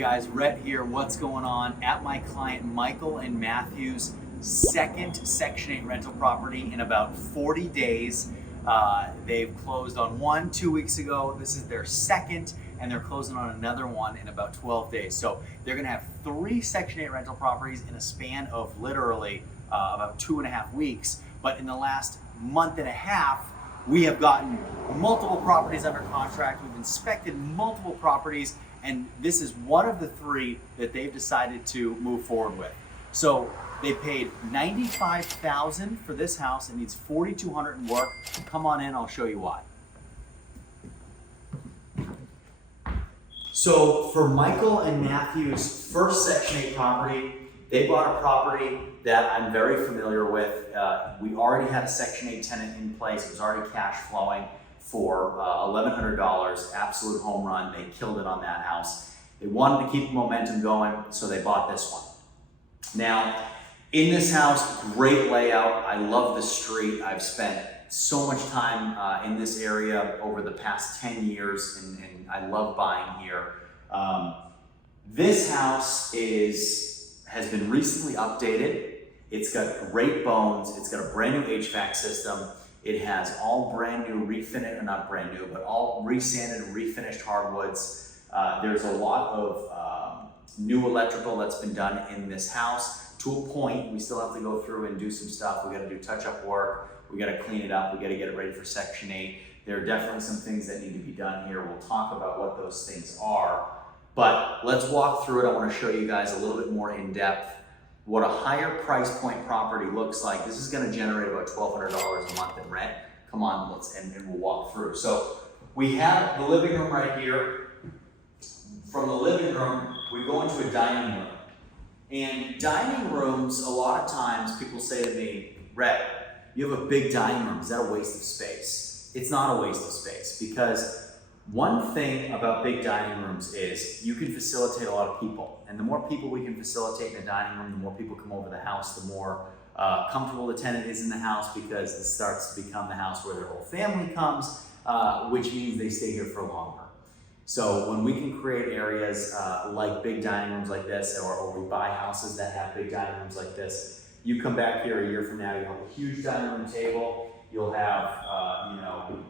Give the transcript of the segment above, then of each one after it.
guys, Rhett here. What's going on? At my client Michael and Matthew's second Section 8 rental property in about 40 days. They've closed on one 2 weeks ago. This is their second, and they're closing on another one in about 12 days. So they're gonna have 3 Section 8 rental properties in a span of literally about 2.5 weeks. But in the last month and a half, we have gotten multiple properties under contract. We've inspected multiple properties, and this is one of the 3 that they've decided to move forward with. So they paid $95,000 for this house. It needs $4,200 in work. Come on in, I'll show you why. So for Michael and Matthew's first Section 8 property, they bought a property that I'm very familiar with. We already had a Section 8 tenant in place. It was already cash flowing for $1,100, absolute home run. They killed it on that house. They wanted to keep the momentum going, so they bought this one. Now, in this house, great layout. I love the street. I've spent so much time in this area over the past 10 years, and I love buying here. This house has been recently updated. It's got great bones. It's got a brand new HVAC system. It has all brand new refinished, not brand new, but all resanded and refinished hardwoods. There's a lot of new electrical that's been done in this house. To a point, we still have to go through and do some stuff. We got to do touch-up work. We got to clean it up. We got to get it ready for Section 8. There are definitely some things that need to be done here. We'll talk about what those things are. But let's walk through it. I want to show you guys a little bit more in depth what a higher price point property looks like. This is going to generate about $1,200 a month in rent. Come on, and we'll walk through. So we have the living room right here. From the living room, we go into a dining room. And dining rooms, a lot of times people say to me, Rhett, you have a big dining room. Is that a waste of space? It's not a waste of space, because one thing about big dining rooms is you can facilitate a lot of people. And the more people we can facilitate in a dining room, the more people come over the house, the more comfortable the tenant is in the house, because it starts to become the house where their whole family comes, which means they stay here for longer. So when we can create areas like big dining rooms like this, or we buy houses that have big dining rooms like this, you come back here a year from now, you'll have a huge dining room table, you'll have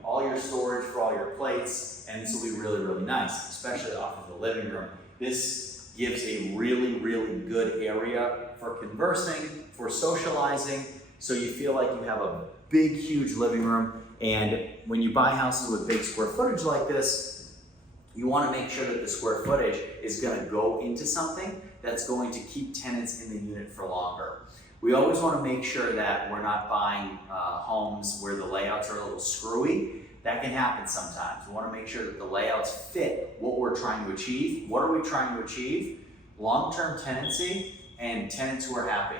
all your storage for all your plates, and this will be really, really nice, especially off of the living room. This gives a really, really good area for conversing, for socializing, so you feel like you have a big, huge living room. And when you buy houses with big square footage like this, you want to make sure that the square footage is going to go into something that's going to keep tenants in the unit for longer. We always want to make sure that we're not buying homes where the layouts are a little screwy. That can happen sometimes. We want to make sure that the layouts fit what we're trying to achieve. What are we trying to achieve? Long-term tenancy and tenants who are happy.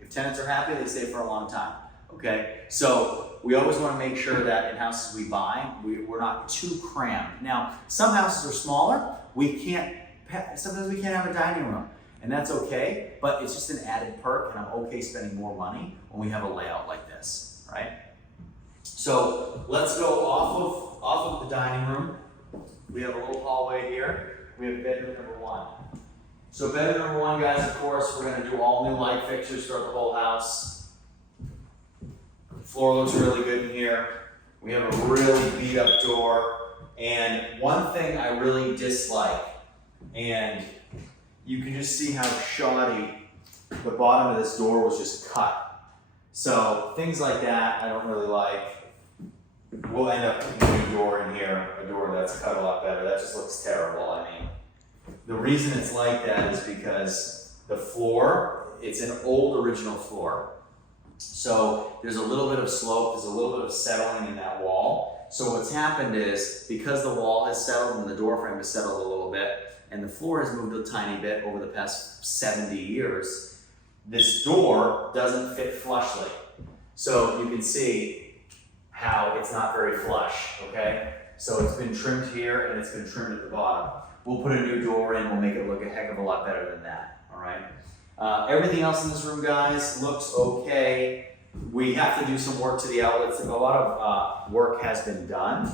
If tenants are happy, they stay for a long time. Okay, so we always want to make sure that in houses we buy, we're not too crammed. Now, some houses are smaller. Sometimes we can't have a dining room, and that's okay, but it's just an added perk, and I'm okay spending more money when we have a layout like this, right? So let's go off of the dining room. We have a little hallway here. We have bedroom number 1. So bedroom number 1, guys, of course, we're going to do all new light fixtures throughout the whole house. Floor looks really good in here. We have a really beat up door. And one thing I really dislike, and you can just see how shoddy the bottom of this door was just cut. So things like that I don't really like. We'll end up putting a new door in here, a door that's cut a lot better. That just looks terrible. I mean, the reason it's like that is because the floor, it's an old original floor. So there's a little bit of slope, there's a little bit of settling in that wall. So what's happened is, because the wall has settled and the door frame has settled a little bit, and the floor has moved a tiny bit over the past 70 years, this door doesn't fit flushly. So you can see how it's not very flush, okay? So it's been trimmed here and it's been trimmed at the bottom. We'll put a new door in, we'll make it look a heck of a lot better than that, all right? Everything else in this room, guys, looks okay. We have to do some work to the outlets. A lot of work has been done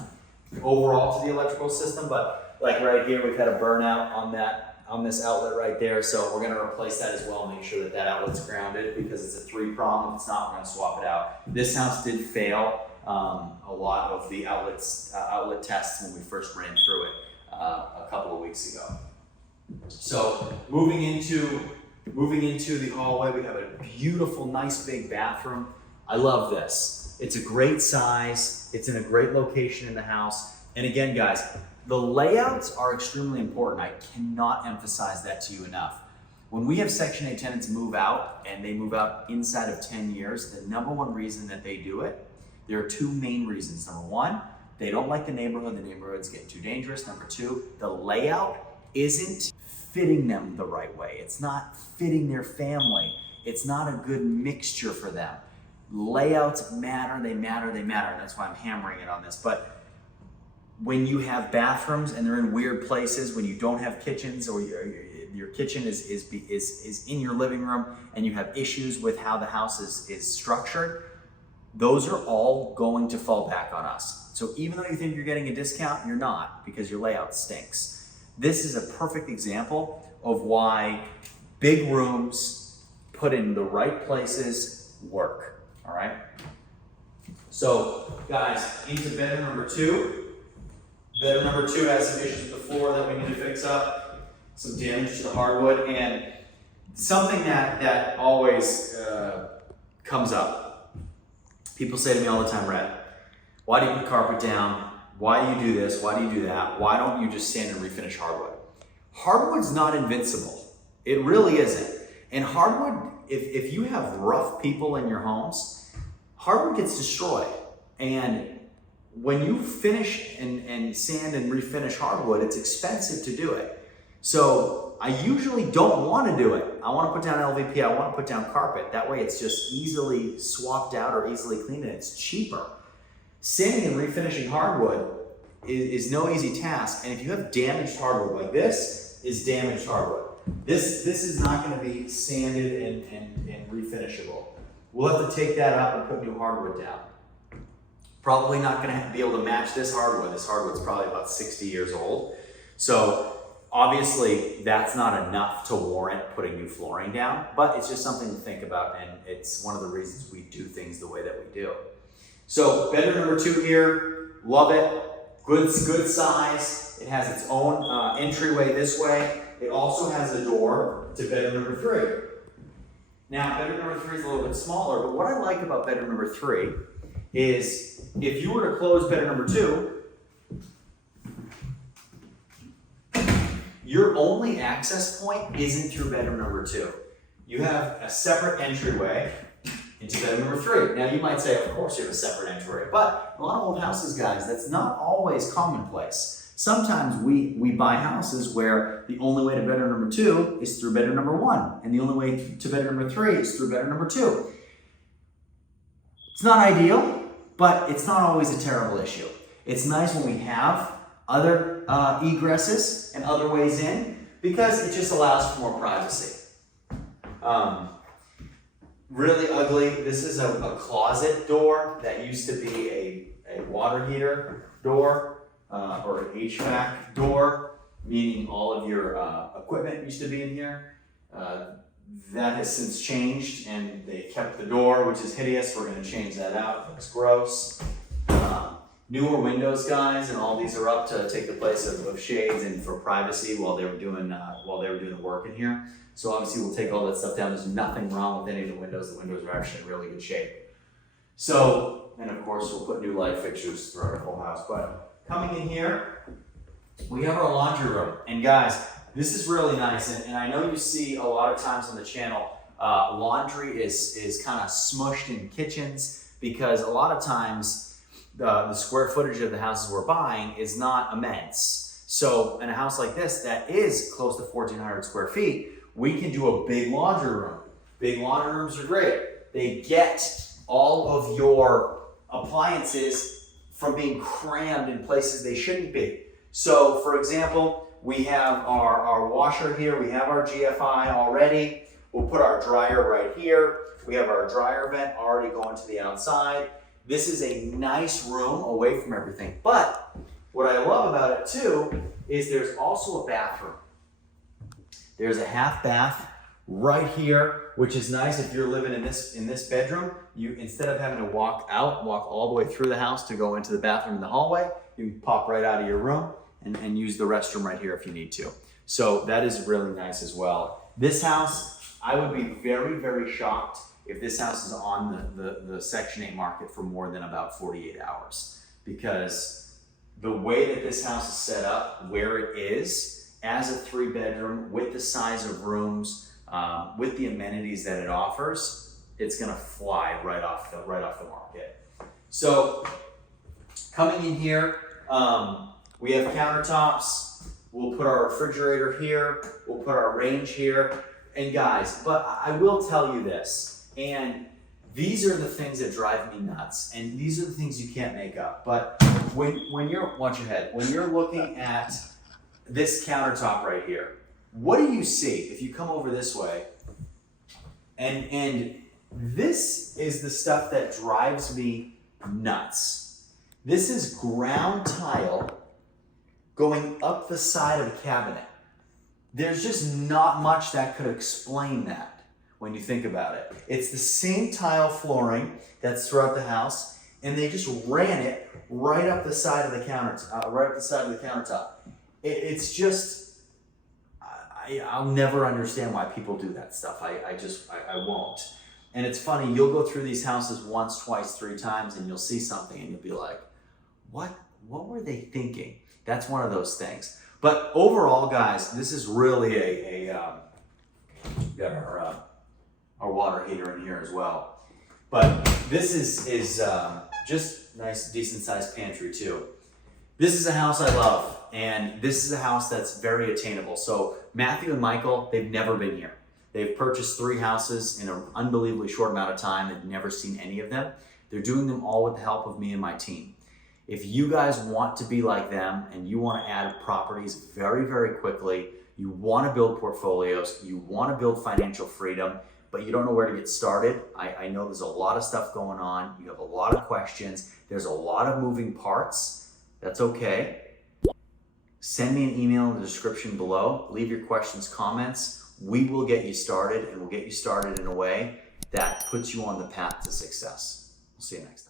overall to the electrical system, but like right here, we've had a burnout on that on this outlet right there. So we're gonna replace that as well, make sure that that outlet's grounded because it's a 3-prong. If it's not, we're gonna swap it out. This house did fail a lot of the outlet tests when we first ran through it a couple of weeks ago. So moving into the hallway, we have a beautiful, nice big bathroom. I love this. It's a great size. It's in a great location in the house. And again, guys, the layouts are extremely important. I cannot emphasize that to you enough. When we have Section 8 tenants move out and they move out inside of 10 years, the number one reason that they do it, there are 2 main reasons. Number 1, they don't like the neighborhood. The neighborhood's getting too dangerous. Number 2, the layout isn't fitting them the right way. It's not fitting their family. It's not a good mixture for them. Layouts matter, they matter, they matter. That's why I'm hammering it on this. But when you have bathrooms and they're in weird places, when you don't have kitchens or your kitchen is in your living room and you have issues with how the house is structured, those are all going to fall back on us. So even though you think you're getting a discount, you're not, because your layout stinks. This is a perfect example of why big rooms put in the right places work, all right? So guys, into bedroom number 2. Bedroom number 2 has some issues with the floor that we need to fix up, some damage to the hardwood, and something that always comes up. People say to me all the time, Rhett, why do you put carpet down? Why do you do this? Why do you do that? Why don't you just sand and refinish hardwood? Hardwood's not invincible. It really isn't. And hardwood, if you have rough people in your homes, hardwood gets destroyed. And when you finish and sand and refinish hardwood, it's expensive to do it. So I usually don't want to do it. I want to put down LVP, I want to put down carpet. That way it's just easily swapped out or easily cleaned and it's cheaper. Sanding and refinishing hardwood is no easy task. And if you have damaged hardwood, like this is damaged hardwood. This is not going to be sanded and refinishable. We'll have to take that up and put new hardwood down. Probably not going to be able to match this hardwood. This hardwood's probably about 60 years old. So obviously that's not enough to warrant putting new flooring down, but it's just something to think about, and it's one of the reasons we do things the way that we do. So bedroom number 2 here, love it. Good size. It has its own entryway this way. It also has a door to bedroom number 3. Now bedroom number 3 is a little bit smaller, but what I like about bedroom number 3 is if you were to close bedroom number 2, your only access point isn't through bedroom number 2. You have a separate entryway into bedroom number 3. Now you might say, of course you have a separate entryway, but a lot of old houses, guys, that's not always commonplace. Sometimes we buy houses where the only way to bedroom number 2 is through bedroom number 1, and the only way to bedroom number 3 is through bedroom number 2. It's not ideal, but it's not always a terrible issue. It's nice when we have other egresses and other ways in, because it just allows for more privacy. Really ugly. This is a closet door that used to be a water heater door or an HVAC door, meaning all of your equipment used to be in here. That has since changed, and they kept the door, which is hideous. We're going to change that out. It looks gross. Newer windows, guys, and all these are up to take the place of shades and for privacy while they were doing the work in here. So obviously we'll take all that stuff down. There's nothing wrong with any of the windows. The windows are actually in really good shape. So, and of course we'll put new light fixtures throughout our whole house. But coming in here, we have our laundry room. And guys, this is really nice. And I know you see a lot of times on the channel, laundry is kind of smushed in kitchens, because a lot of times the square footage of the houses we're buying is not immense. So in a house like this that is close to 1,400 square feet, we can do a big laundry room. Big laundry rooms are great. They get all of your appliances from being crammed in places they shouldn't be. So for example, we have our washer here, we have our GFI already. We'll put our dryer right here. We have our dryer vent already going to the outside. This is a nice room away from everything. But what I love about it too is there's also a bathroom. There's a half bath right here, which is nice if you're living in this bedroom. You, instead of having to walk all the way through the house to go into the bathroom in the hallway, you can pop right out of your room and use the restroom right here if you need to. So that is really nice as well. This house, I would be very, very shocked if this house is on the Section 8 market for more than about 48 hours. Because the way that this house is set up, where it is, as a 3-bedroom, with the size of rooms, with the amenities that it offers, it's gonna fly right off the market. So coming in here, we have countertops. We'll put our refrigerator here. We'll put our range here. And guys, but I will tell you this, and these are the things that drive me nuts, and these are the things you can't make up. But when you're, watch your head, when you're looking at this countertop right here, what do you see if you come over this way? And this is the stuff that drives me nuts. This is ground tile going up the side of a cabinet. There's just not much that could explain that when you think about it. It's the same tile flooring that's throughout the house, and they just ran it right up the side of the countertop. It's just, I'll never understand why people do that stuff. I won't. And it's funny, you'll go through these houses once, twice, 3 times, and you'll see something and you'll be like, what were they thinking? That's one of those things. But overall, guys, this is really got our water heater in here as well. But this is just nice, decent sized pantry too. This is a house I love, and this is a house that's very attainable. So Matthew and Michael, they've never been here. They've purchased 3 houses in an unbelievably short amount of time and never seen any of them. They're doing them all with the help of me and my team. If you guys want to be like them and you want to add properties very, very quickly, you want to build portfolios, you want to build financial freedom, but you don't know where to get started, I know there's a lot of stuff going on. You have a lot of questions. There's a lot of moving parts. That's okay. Send me an email in the description below. Leave your questions, comments. We will get you started, and we'll get you started in a way that puts you on the path to success. We'll see you next time.